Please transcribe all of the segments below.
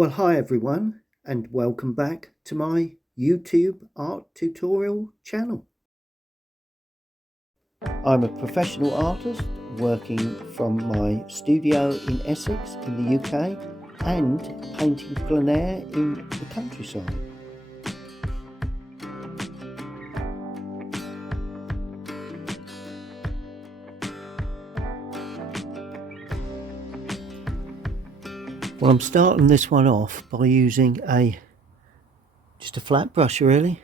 Well, hi everyone, and welcome back to my YouTube art tutorial channel. I'm a professional artist working from my studio in Essex in the UK and painting plein air in the countryside. Well, I'm starting this one off by using just a flat brush really,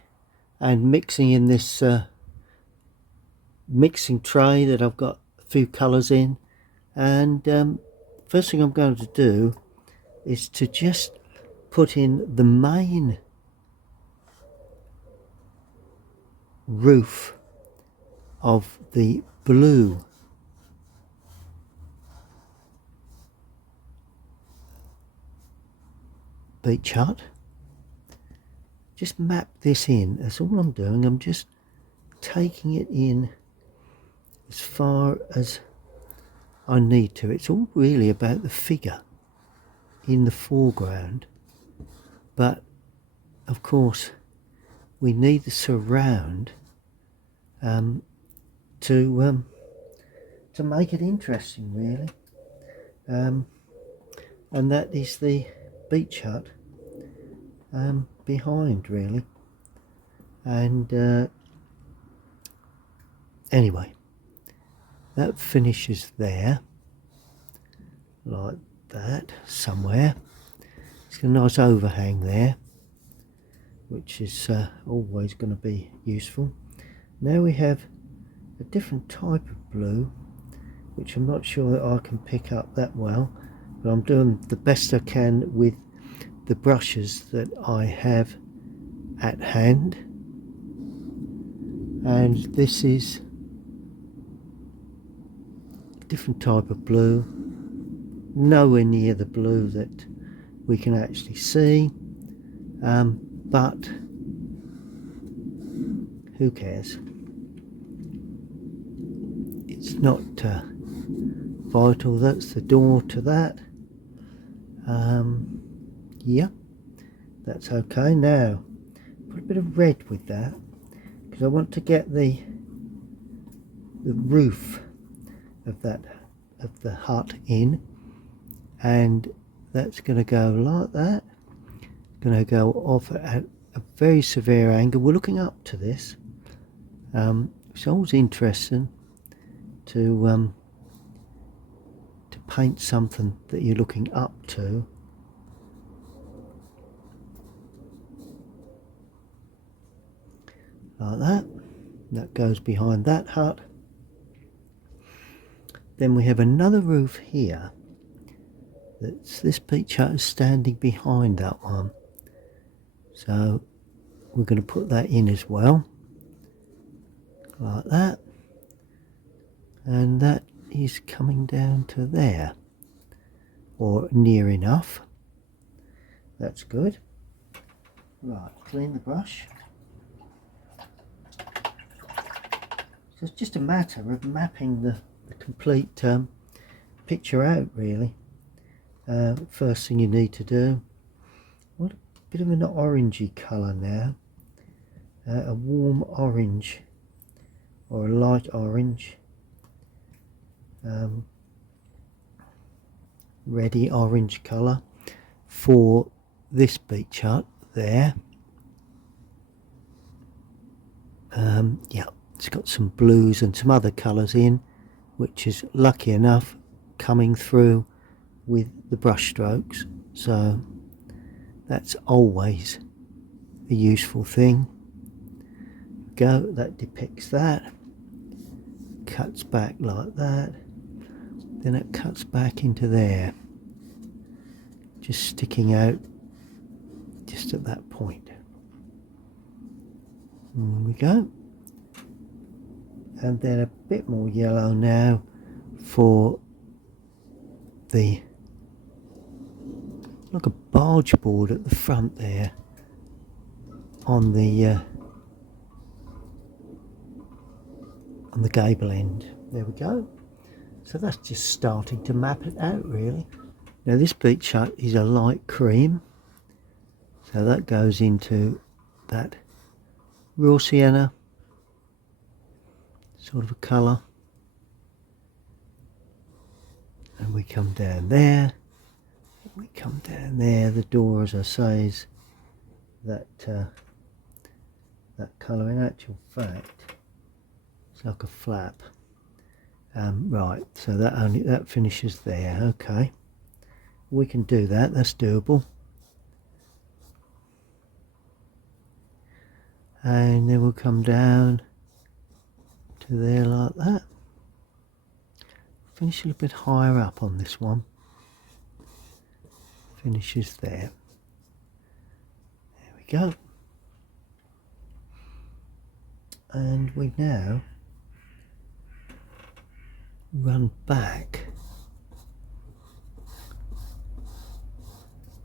and mixing in this mixing tray that I've got a few colours in. And first thing I'm going to do is to just put in the main roof of the blue beach hut. Just map this in. That's all I'm doing. I'm just taking it in as far as I need to. It's all really about the figure in the foreground, but of course we need the surround to make it interesting really, and that is the beach hut behind really. And anyway, that finishes there like that somewhere. It's got a nice overhang there, which is always going to be useful. Now we have a different type of blue, which I'm not sure that I can pick up that well, but I'm doing the best I can with the brushes that I have at hand. And this is a different type of blue, nowhere near the blue that we can actually see, but who cares? It's not vital. That's the door to that. Yeah, that's okay. Now put a bit of red with that, because I want to get the roof of the hut in, and that's going to go like that. Going to go off at a very severe angle. We're looking up to this. It's always interesting to paint something that you're looking up to. Like that. That goes behind that hut. Then we have another roof here. This beach hut is standing behind that one. So we're going to put that in as well. Like that. And that is coming down to there, or near enough. That's good. Right, clean the brush. So it's just a matter of mapping the complete picture out really. First thing you need to do, what a bit of an orangey colour now, a warm orange or a light orange, reddy orange colour for this beach hut there. Yeah, it's got some blues and some other colours in, which is lucky enough coming through with the brush strokes, so that's always a useful thing. Go, that depicts that, cuts back like that, then it cuts back into there, just sticking out just at that point. There we go. And then a bit more yellow now for the, like a barge board at the front there on the gable end. There we go. So that's just starting to map it out really. Now this beech hut is a light cream, so that goes into that raw sienna sort of a colour, and we come down there, we come down there. The door, as I say, is that that colour. In actual fact, it's like a flap. Right, so that finishes there. Okay, we can do that, that's doable. And then we'll come down to there like that. Finish a little bit higher up on this one. Finishes there. There we go. And we now run back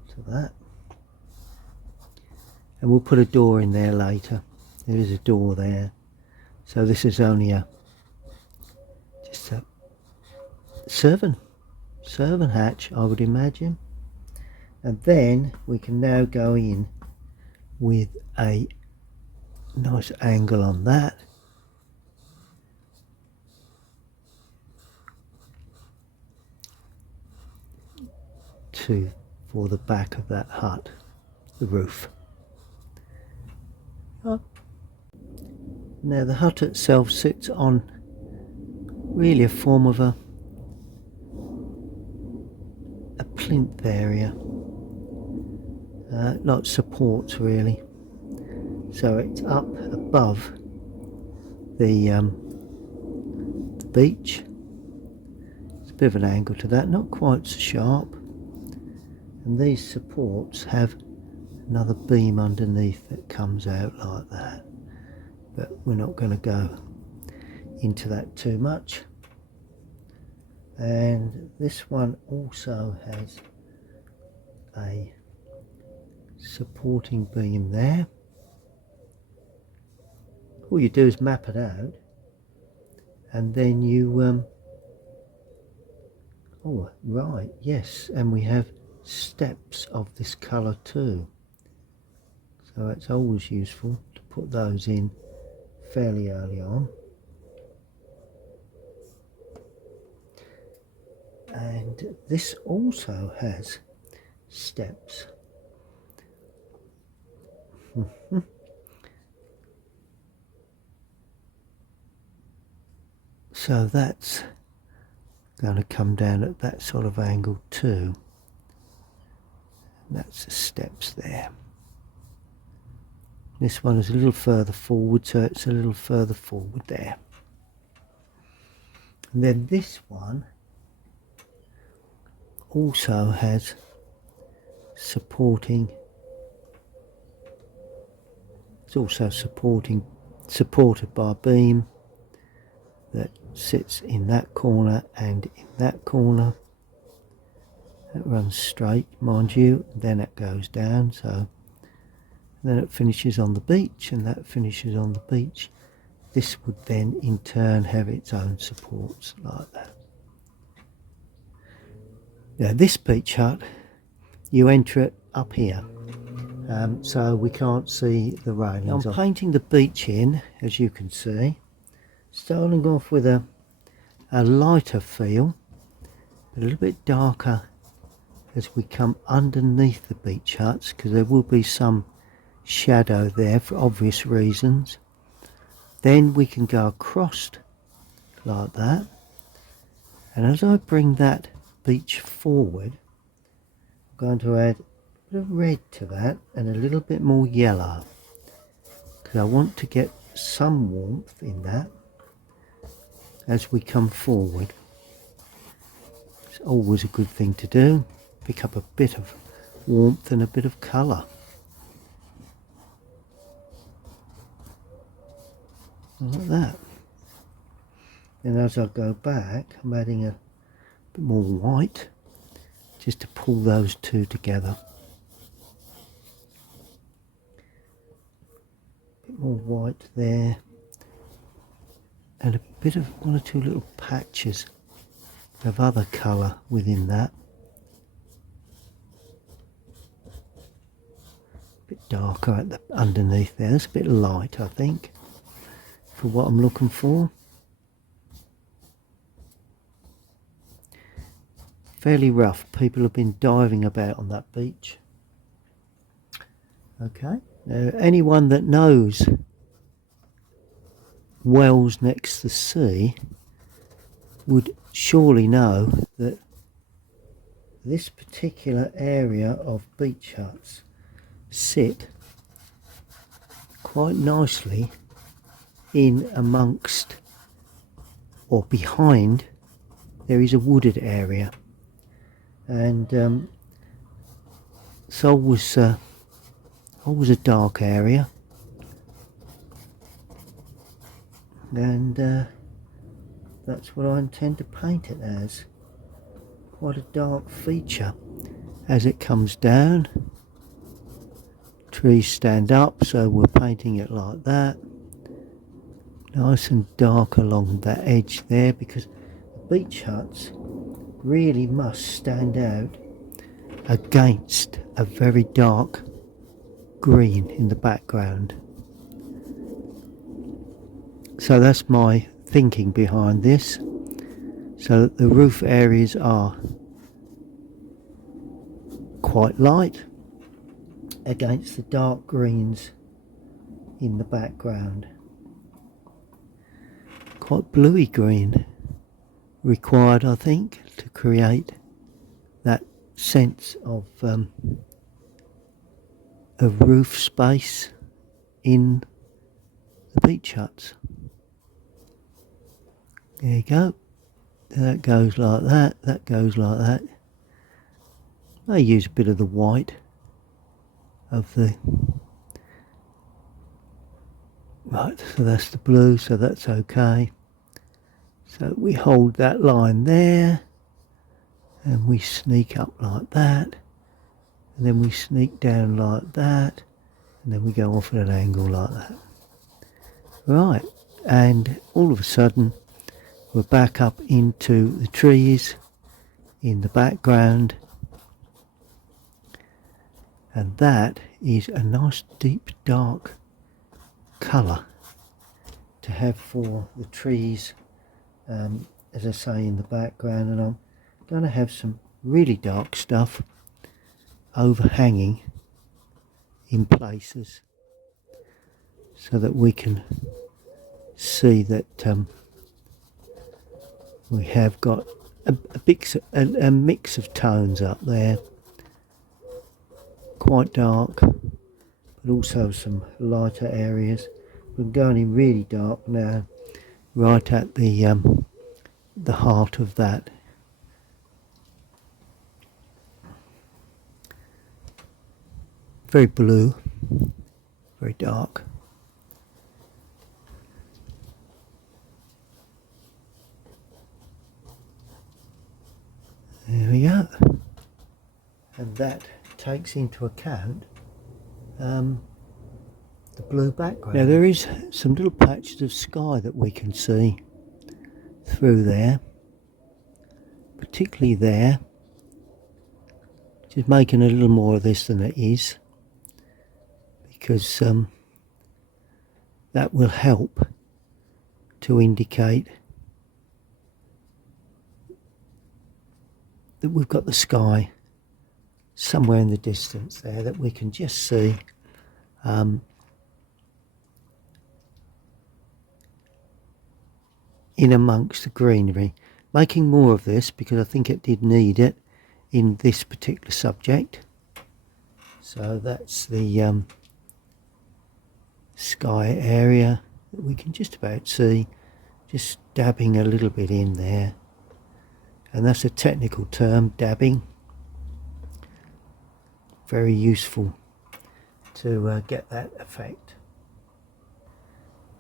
to that. And we'll put a door in there later. There is a door there. So this is only just a servant hatch, I would imagine. And then we can now go in with a nice angle on that. For the back of that hut, the roof. Now the hut itself sits on really a form of a plinth area, like supports really. So it's up above the beach. It's a bit of an angle to that, not quite so sharp. And these supports have another beam underneath that comes out like that. But we're not going to go into that too much. And this one also has a supporting beam there. All you do is map it out, and then you oh right, yes, and we have steps of this colour too, so it's always useful to put those in fairly early on. And this also has steps. So that's going to come down at that sort of angle too. That's the steps there. This one is a little further forward, so it's a little further forward there. And then this one also has supporting, it's also supported by a beam that sits in that corner and in that corner. It runs straight, mind you, then it goes down, so then it finishes on the beach, and that finishes on the beach. This would then in turn have its own supports like that. Now this beach hut, you enter it up here, so we can't see the railings. I'm painting the beach in, as you can see, starting off with a lighter feel, a little bit darker as we come underneath the beach huts, because there will be some shadow there for obvious reasons. Then we can go across like that, and as I bring that beach forward, I'm going to add a bit of red to that and a little bit more yellow, because I want to get some warmth in that as we come forward. It's always a good thing to do, pick up a bit of warmth and a bit of colour. Like that. And as I go back, I'm adding a bit more white just to pull those two together. A bit more white there, and a bit of one or two little patches of other colour within that. darker at the underneath there. That's a bit light, I think, for what I'm looking for. Fairly rough. People have been diving about on that beach. Okay, now anyone that knows wells next to the sea would surely know that this particular area of beach huts sit quite nicely in amongst or behind. There is a wooded area, and so was always a dark area, and that's what I intend to paint it as. Quite a dark feature as it comes down. Trees stand up, so we're painting it like that, nice and dark along that edge there, because the beach huts really must stand out against a very dark green in the background. So that's my thinking behind this, so that the roof areas are quite light against the dark greens in the background. Quite bluey green required, I think, to create that sense of roof space in the beach huts. There you go. That goes like that, that goes like that. I use a bit of the white of the... Right, so that's the blue, so that's okay. So we hold that line there, and we sneak up like that, and then we sneak down like that, and then we go off at an angle like that. Right, and all of a sudden we're back up into the trees in the background, and that is a nice deep dark colour to have for the trees, as I say, in the background. And I'm going to have some really dark stuff overhanging in places so that we can see that we have got a mix of tones up there, quite dark, but also some lighter areas. We're going in really dark now, right at the heart of that. Very blue, very dark. There we go. And that takes into account the blue background. Now there is some little patches of sky that we can see through there, particularly there. Just making a little more of this than it is, because that will help to indicate that we've got the sky somewhere in the distance there that we can just see. In amongst the greenery. Making more of this because I think it did need it in this particular subject. So that's the sky area that we can just about see, just dabbing a little bit in there, and that's a technical term, dabbing. Very useful to get that effect.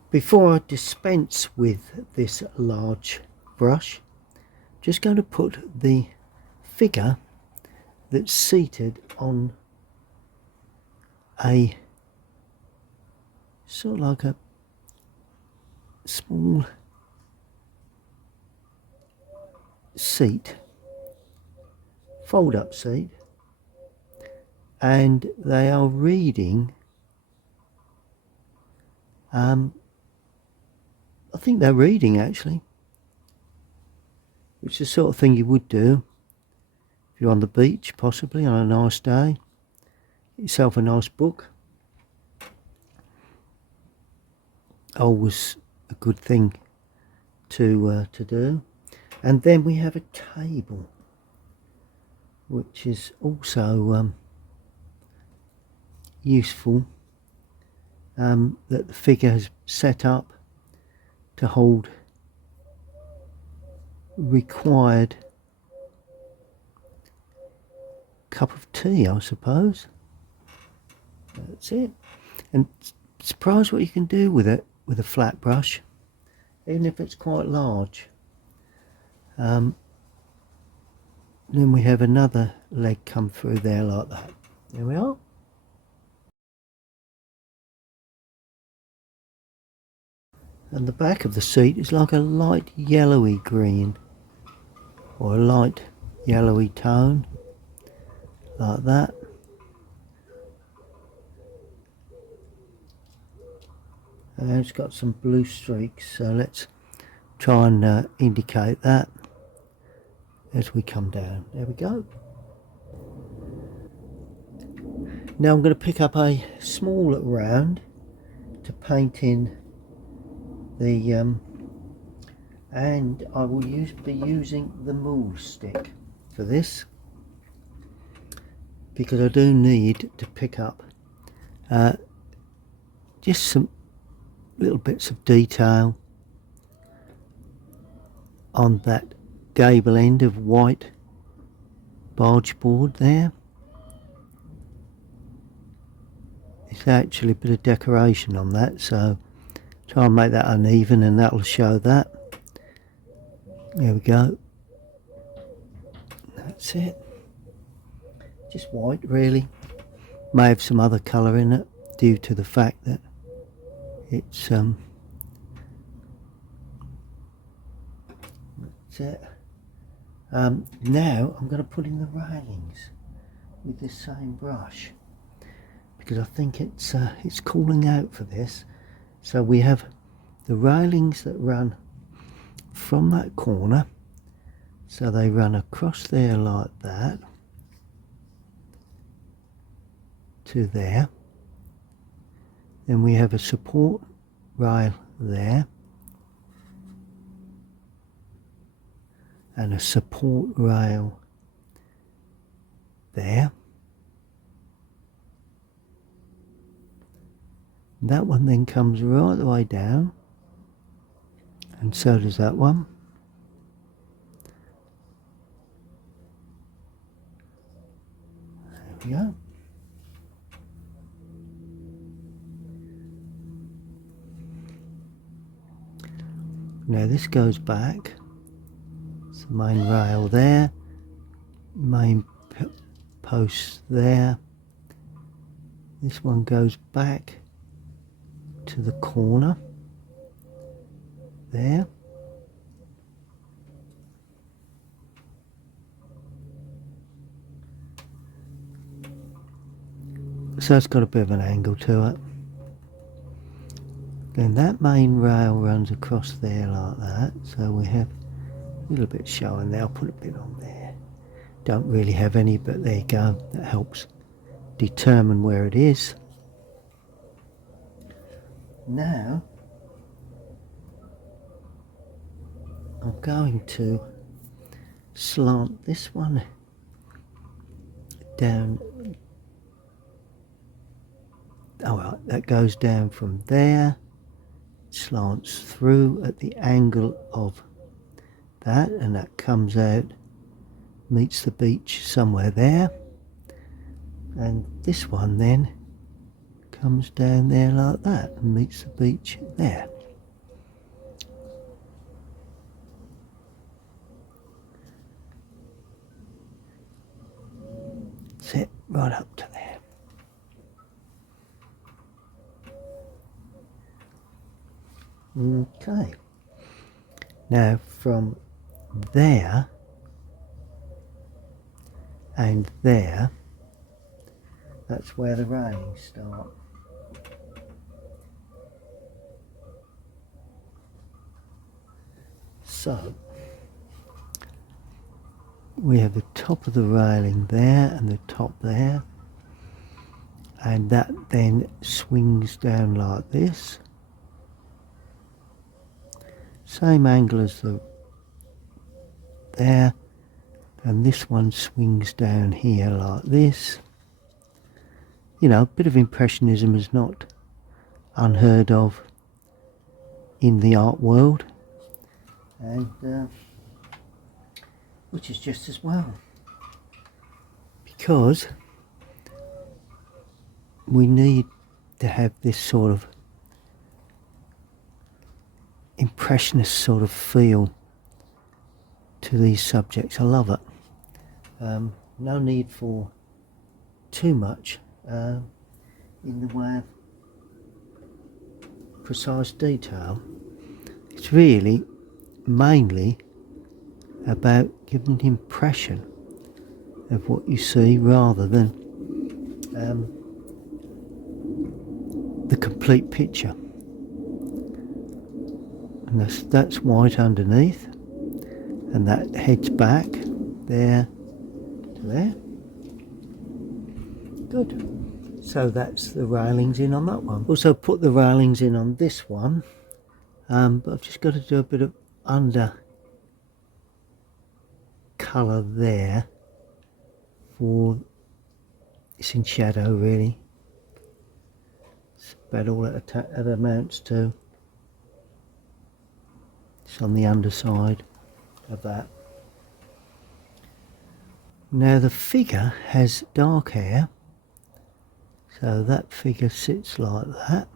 Before I dispense with this large brush, I'm just going to put the figure that's seated on a sort of like a small seat, fold up seat, and they are reading I think they're reading actually, which is the sort of thing you would do if you're on the beach, possibly on a nice day. Get yourself a nice book. Always a good thing to do. And then we have a table, which is also useful, that the figure has set up to hold required cup of tea, I suppose. That's it. And surprised what you can do with it with a flat brush, even if it's quite large. Then we have another leg come through there like that. There we are. And the back of the seat is like a light yellowy green, or a light yellowy tone, like that. And it's got some blue streaks, so let's try and indicate that as we come down. There we go. Now I'm going to pick up a small round to paint in the and I will be using the mousse stick for this, because I do need to pick up just some little bits of detail on that gable end of white barge board there. It's actually a bit of decoration on that, so try and make that uneven and that'll show that. There we go. That's it. Just white really. May have some other colour in it due to the fact that it's that's it. Now I'm going to put in the railings with this same brush, because I think it's calling out for this. So we have the railings that run from that corner, so they run across there like that to there. Then we have a support rail there and a support rail there. That one then comes right the way down, and so does that one. There we go. Now this goes back. It's the main rail there, main post there. This one goes back to the corner there. So it's got a bit of an angle to it. Then that main rail runs across there like that, so we have a little bit showing there. I'll put a bit on there. Don't really have any, but there you go. That helps determine where it is. Now I'm going to slant this one down. Alright, that goes down from there, slants through at the angle of that, and that comes out, meets the beach somewhere there, and this one then comes down there like that and meets the beach there. That's it, right up to there. Okay, now from there and there, that's where the railings start. So we have the top of the railing there and the top there, and that then swings down like this, same angle as the there, and this one swings down here like this. You know, a bit of impressionism is not unheard of in the art world, and which is just as well, because we need to have this sort of impressionist sort of feel to these subjects. I love it. No need for too much in the way of precise detail. It's really mainly about giving an impression of what you see rather than the complete picture. And that's white underneath, and that heads back there to there. Good. So that's the railings in on that one. Also put the railings in on this one, but I've just got to do a bit of under colour there for it's in shadow really. It's about all it amounts to. It's on the underside of that. Now the figure has dark hair, so that figure sits like that,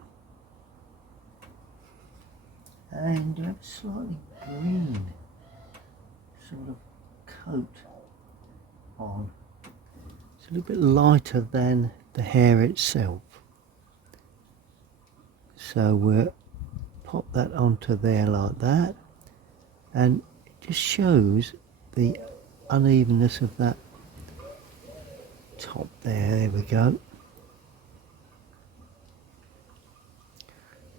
and you have a slightly green sort of coat on. It's a little bit lighter than the hair itself, so we'll pop that onto there like that, and it just shows the unevenness of that top there. There we go.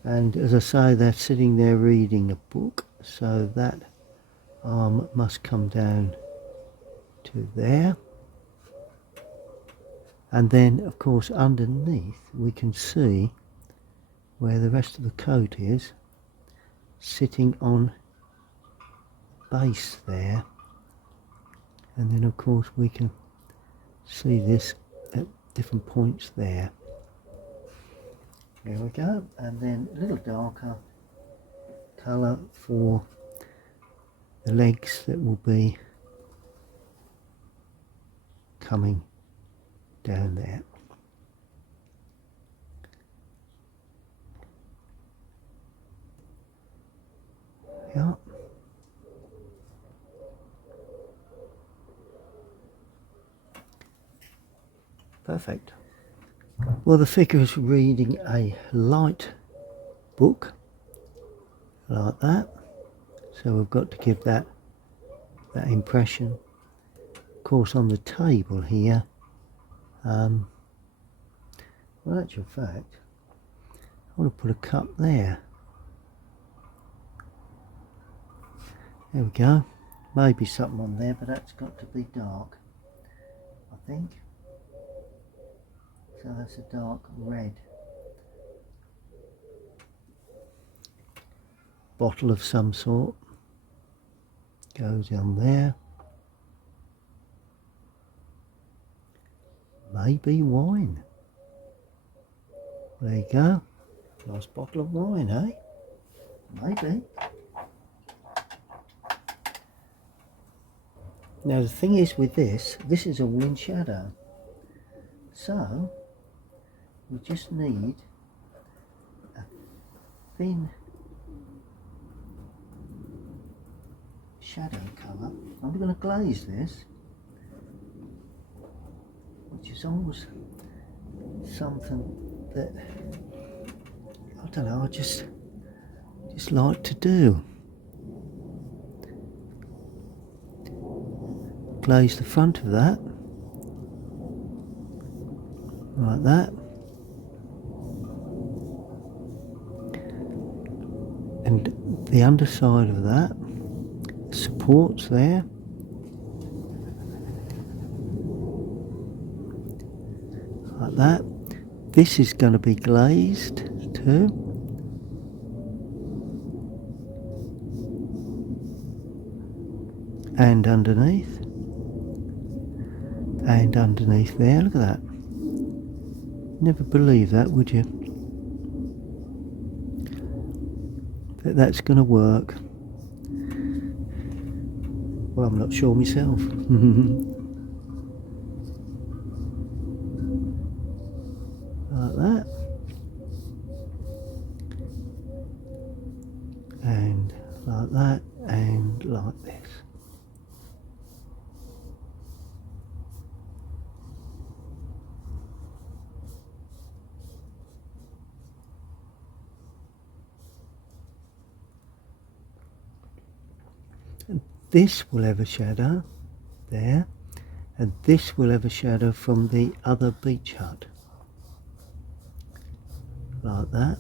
And as I say, they're sitting there reading a book, so that arm must come down to there. And then of course underneath we can see where the rest of the coat is, sitting on base there, and then of course we can see this at different points there. There we go, and then a little darker colour for the legs that will be coming down there. Yeah. Perfect. Well, the figure is reading a light book like that, so we've got to give that impression. Of course, on the table here, well, in actual fact, I want to put a cup there. There we go. Maybe something on there, but that's got to be dark, I think. So that's a dark red. Bottle of some sort goes on there. Maybe wine. There you go. Nice bottle of wine, eh? Maybe. Now the thing is with this is all in shadow. So we just need a thin shadow colour. I'm going to glaze this, which is always something that I don't know, I just like to do. Glaze the front of that like that, and the underside of that supports there. Like that. This is going to be glazed too. And underneath. And underneath there, look at that. Never believe that, would you? That that's going to work. Well, I'm not sure myself. Like that. And like that, and like this. And this will have a shadow there, and this will have a shadow from the other beach hut. Like that.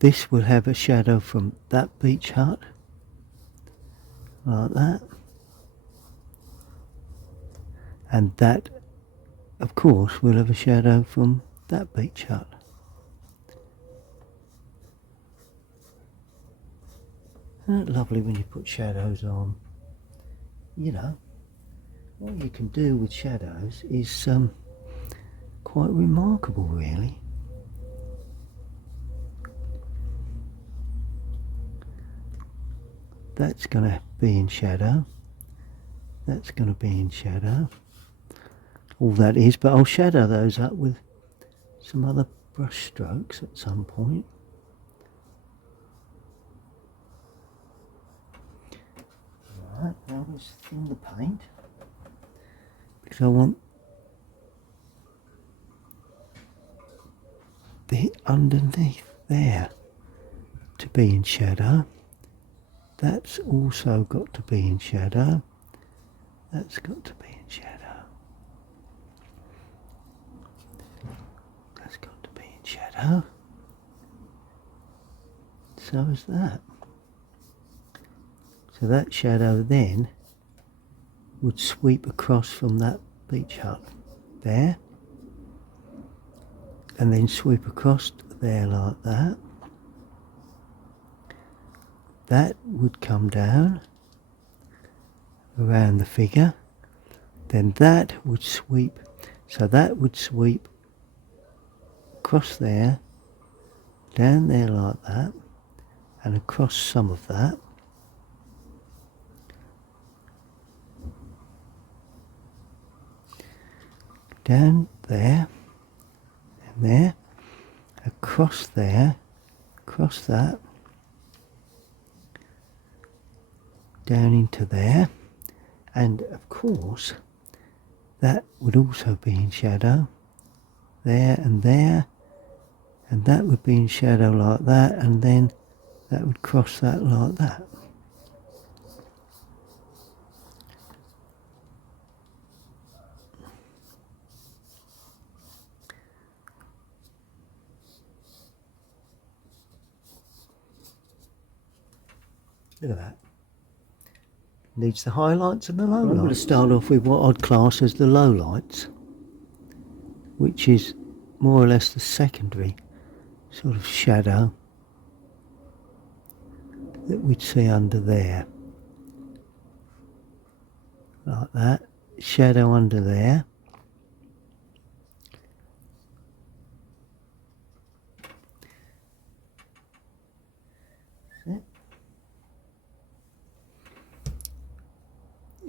This will have a shadow from that beach hut. Like that. And that, of course, will have a shadow from that beach hut. Isn't it lovely when you put shadows on? You know, what you can do with shadows is quite remarkable, really. That's going to be in shadow. That's going to be in shadow. All that is, but I'll shadow those up with some other brush strokes at some point. Right, now let's thin the paint, because I want the underneath there to be in shadow. That's also got to be in shadow. That's got to be in shadow. That's got to be in shadow. So is that. So that shadow then would sweep across from that beach hut there, and then sweep across there like that. That would come down around the figure, then that would sweep, so that would sweep across there, down there like that, and across some of that. Down there, and there, across there, across that, down into there, and of course that would also be in shadow there, and that would be in shadow like that, and then that would cross that like that. Look at that. Needs the highlights and the lowlights. I'm going to start off with what I'd class as the lowlights, which is more or less the secondary sort of shadow that we'd see under there. Like that. Shadow under there.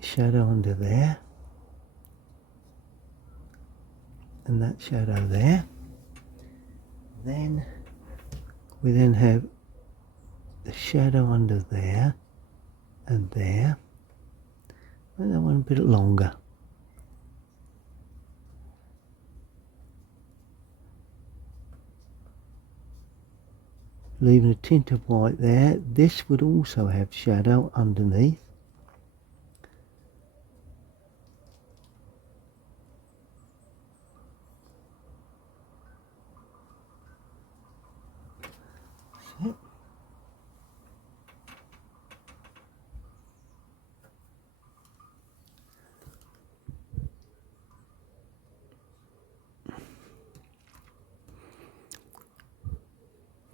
Shadow under there, and that shadow there. Then we then have the shadow under there and there. And that one a bit longer. Leaving a tint of white there. This would also have shadow underneath.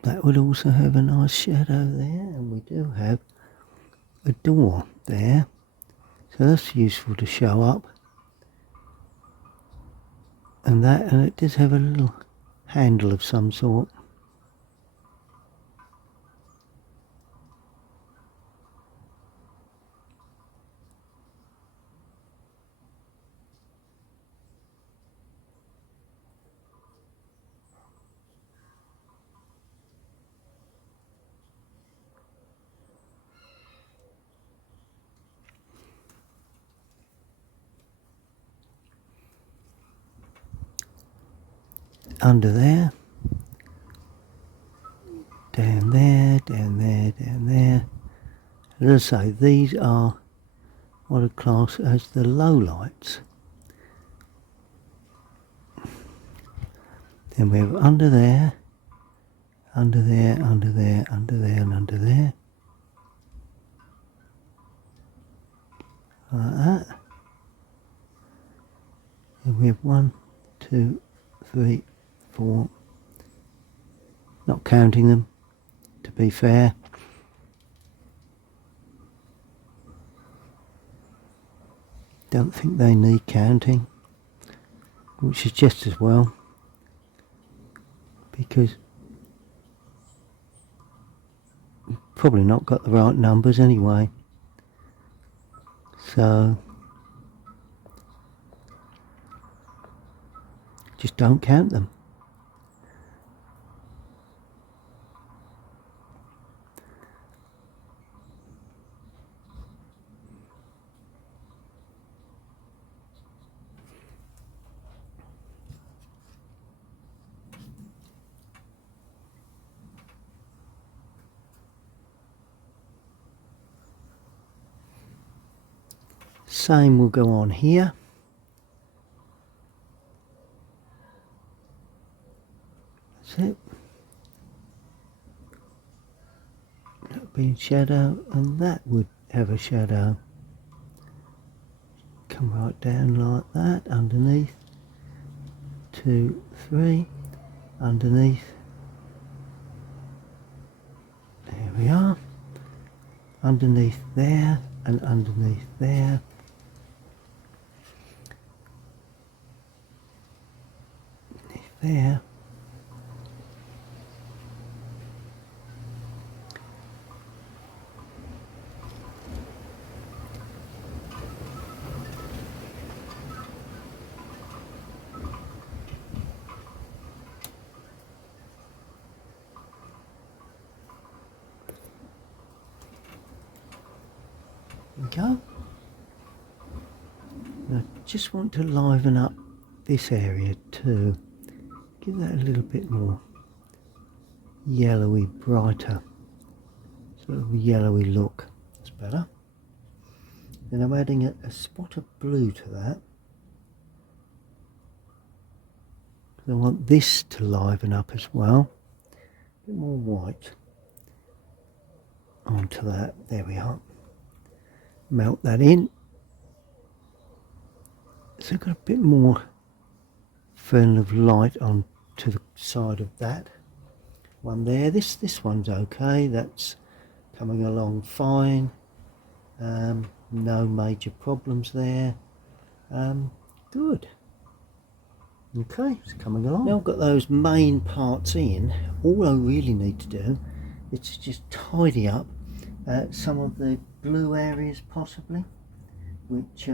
that would also have a nice shadow there, and we do have a door there, so that's useful to show up. And it does have a little handle of some sort. Under there, down there, down there, down there. As I say, these are what I class as the low lights. Then we have under there, under there, under there, under there, and under there. Like that. And we have 1, 2, 3, 4. Not counting them, to be fair. Don't think they need counting, which is just as well, because we've probably not got the right numbers anyway. So just don't count them. Same will go on here. That's it. That would be in shadow, and that would have a shadow. Come right down like that, underneath. 2, 3, underneath. There we are. Underneath there, and underneath there. There. There we go. Now, I just want to liven up this area too. Give that a little bit more yellowy, brighter, sort of yellowy look. That's better. Then I'm adding a spot of blue to that. I want this to liven up as well. A bit more white onto that. There we are. Melt that in. So I've got a bit more film of light on to the side of that one there. This one's okay. That's coming along fine. No major problems there. Good. Okay, it's coming along. Now I've got those main parts in. All I really need to do is to just tidy up some of the blue areas possibly, which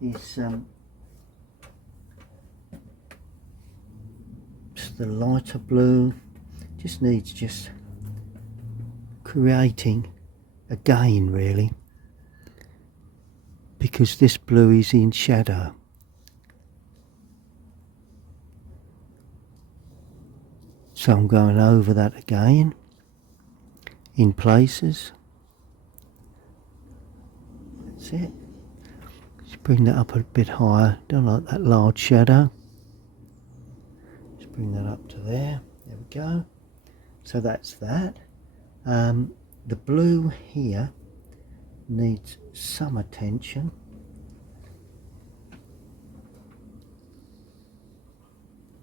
is just the lighter blue. Just needs just creating again really, because this blue is in shadow. So I'm going over that again in places. That's it. Just bring that up a bit higher. Don't like that large shadow. Just bring that up to there. There we go. So that's that. The blue here needs some attention.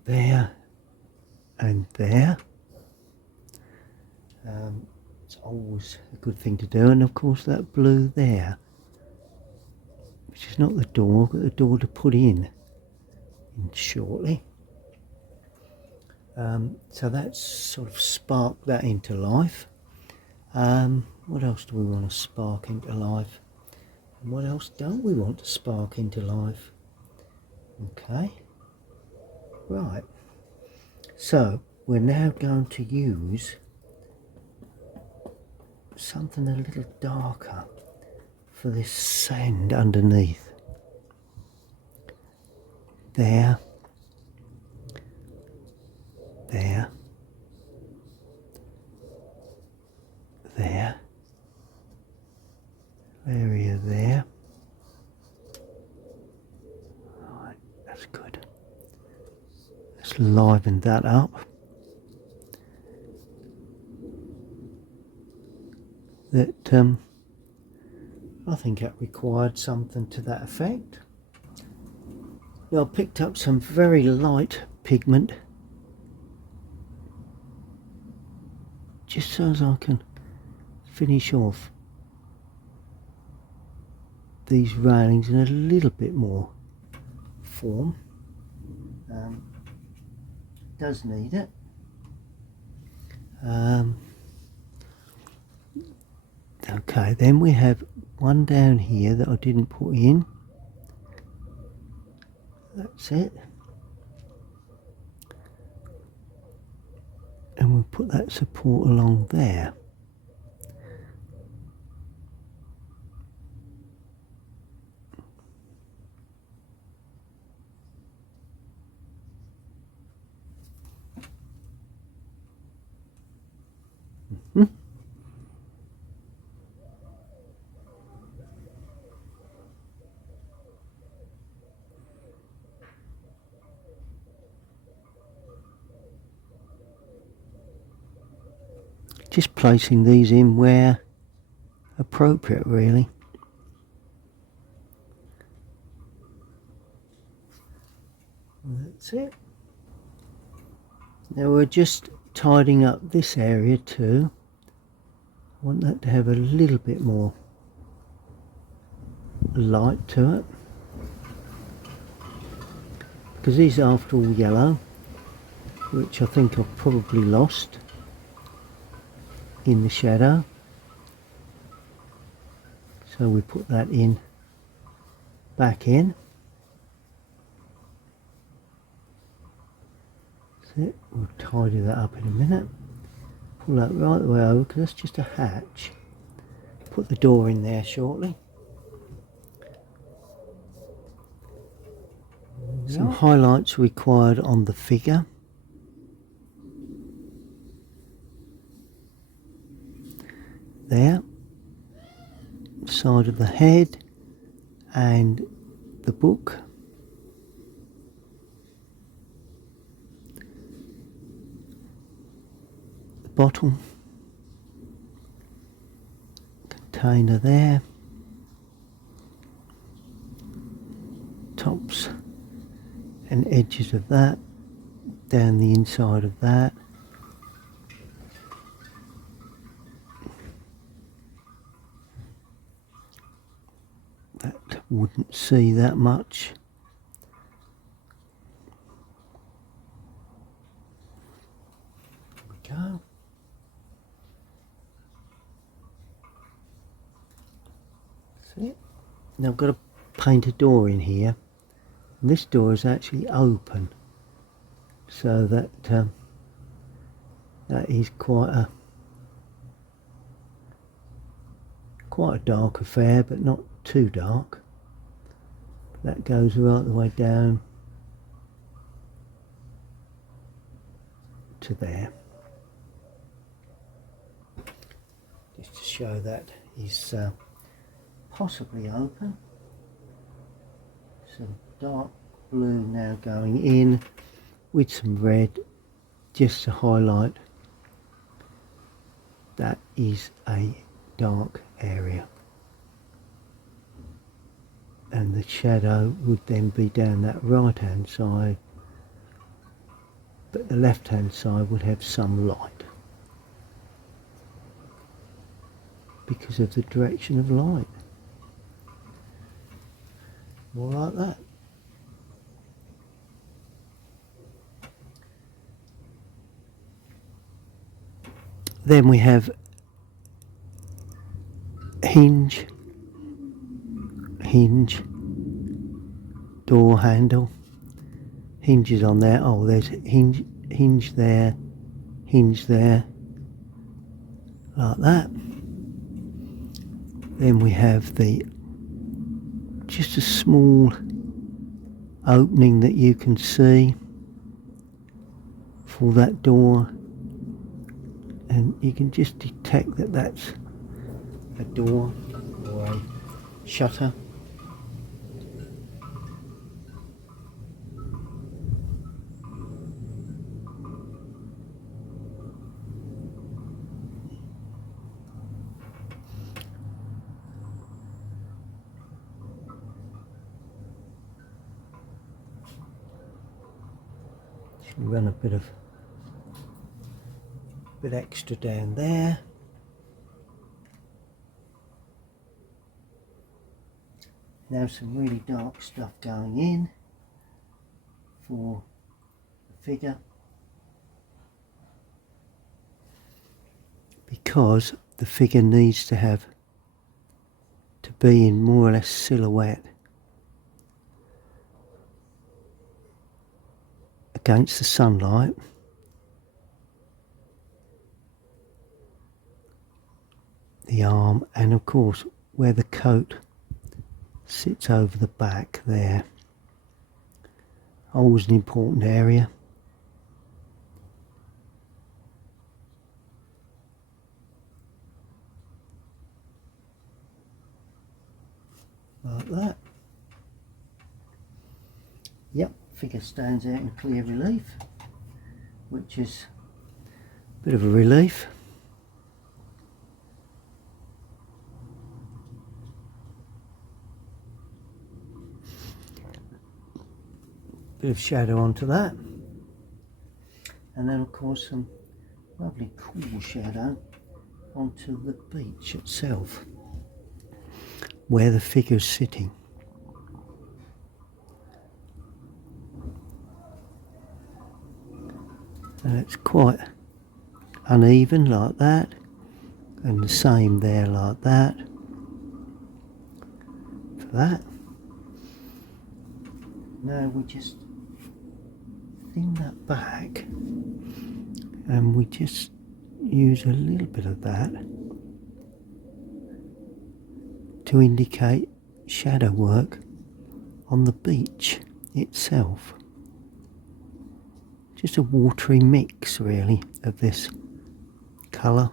There and there. always a good thing to do. And of course that blue there, which is not the door, but the door to put in shortly. So that's sort of sparked that into life. What else do we want to spark into life? And what else don't we want to spark into life? Okay, right. So we're now going to use something a little darker for this sand underneath. There. There. There. Area there. Right, that's good. Let's liven that up. That I think that required something to that effect. Now I picked up some very light pigment, just so as I can finish off these railings in a little bit more form. Does need it. Okay, then we have one down here that I didn't put in. That's it. And we'll put that support along there. Just placing these in where appropriate, really. That's it. Now we're just tidying up this area too. I want that to have a little bit more light to it, because these are after all yellow, which I think I've probably lost in the shadow. So we put that in, back in. That's it. We'll tidy that up in a minute. Pull that right the way over, because that's just a hatch. Put the door in there shortly. Some highlights required on the figure. There, side of the head and the book. The bottle, container there, tops and edges of that, down the inside of that. That wouldn't see that much. There we go. That's it. Now I've got to paint a door in here. And this door is actually open, so that that is quite a dark affair, but not too dark. That goes right the way down to there, just to show that is possibly open. Some dark blue now going in with some red, just to highlight that is a dark area. And the shadow would then be down that right hand side, but the left hand side would have some light. because of the direction of light. More like that. Then we have hinge, door handle, hinges on there. Oh, there's hinge there, like that. Then we have just a small opening that you can see for that door, and you can just detect that that's a door or a shutter. Should run a bit extra down there. Now some really dark stuff going in for the figure, because the figure needs to be in more or less silhouette against the sunlight. The arm, and of course where the coat sits over the back there. Always an important area. Like that. Yep, figure stands out in clear relief, which is a bit of a relief. Bit of shadow onto that, and then of course some lovely cool shadow onto the beach itself where the figure's sitting. And it's quite uneven like that, and the same there like that for that. Now we just thin that back, and we just use a little bit of that to indicate shadow work on the beach itself. Just a watery mix really of this colour.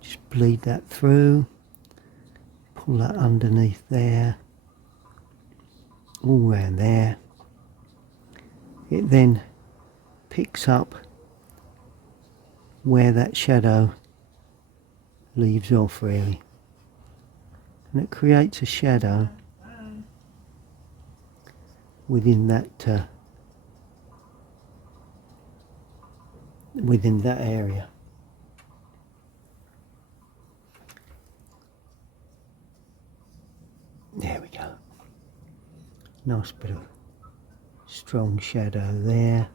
Just bleed that through, pull that underneath there, all around there. It then picks up where that shadow leaves off really, and it creates a shadow within that area. There we go. Nice bit of strong shadow there.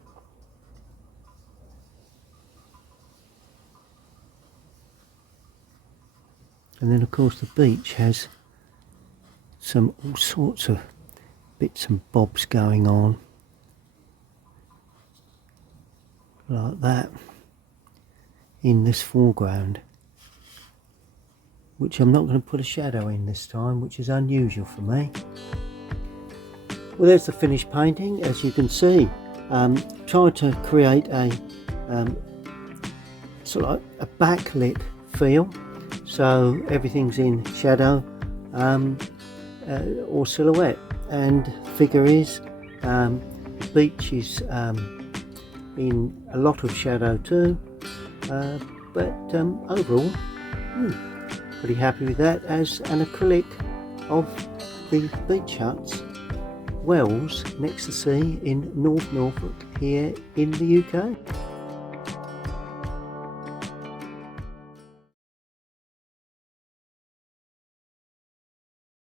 And then of course the beach has all sorts of bits and bobs going on like that in this foreground, which I'm not going to put a shadow in this time, which is unusual for me. Well, there's the finished painting. As you can see, tried to create a sort of like a backlit feel, so everything's in shadow or silhouette, and figure is beach is in a lot of shadow too, but overall pretty happy with that as an acrylic of the beach huts, Wells next to sea in North Norfolk here in the UK.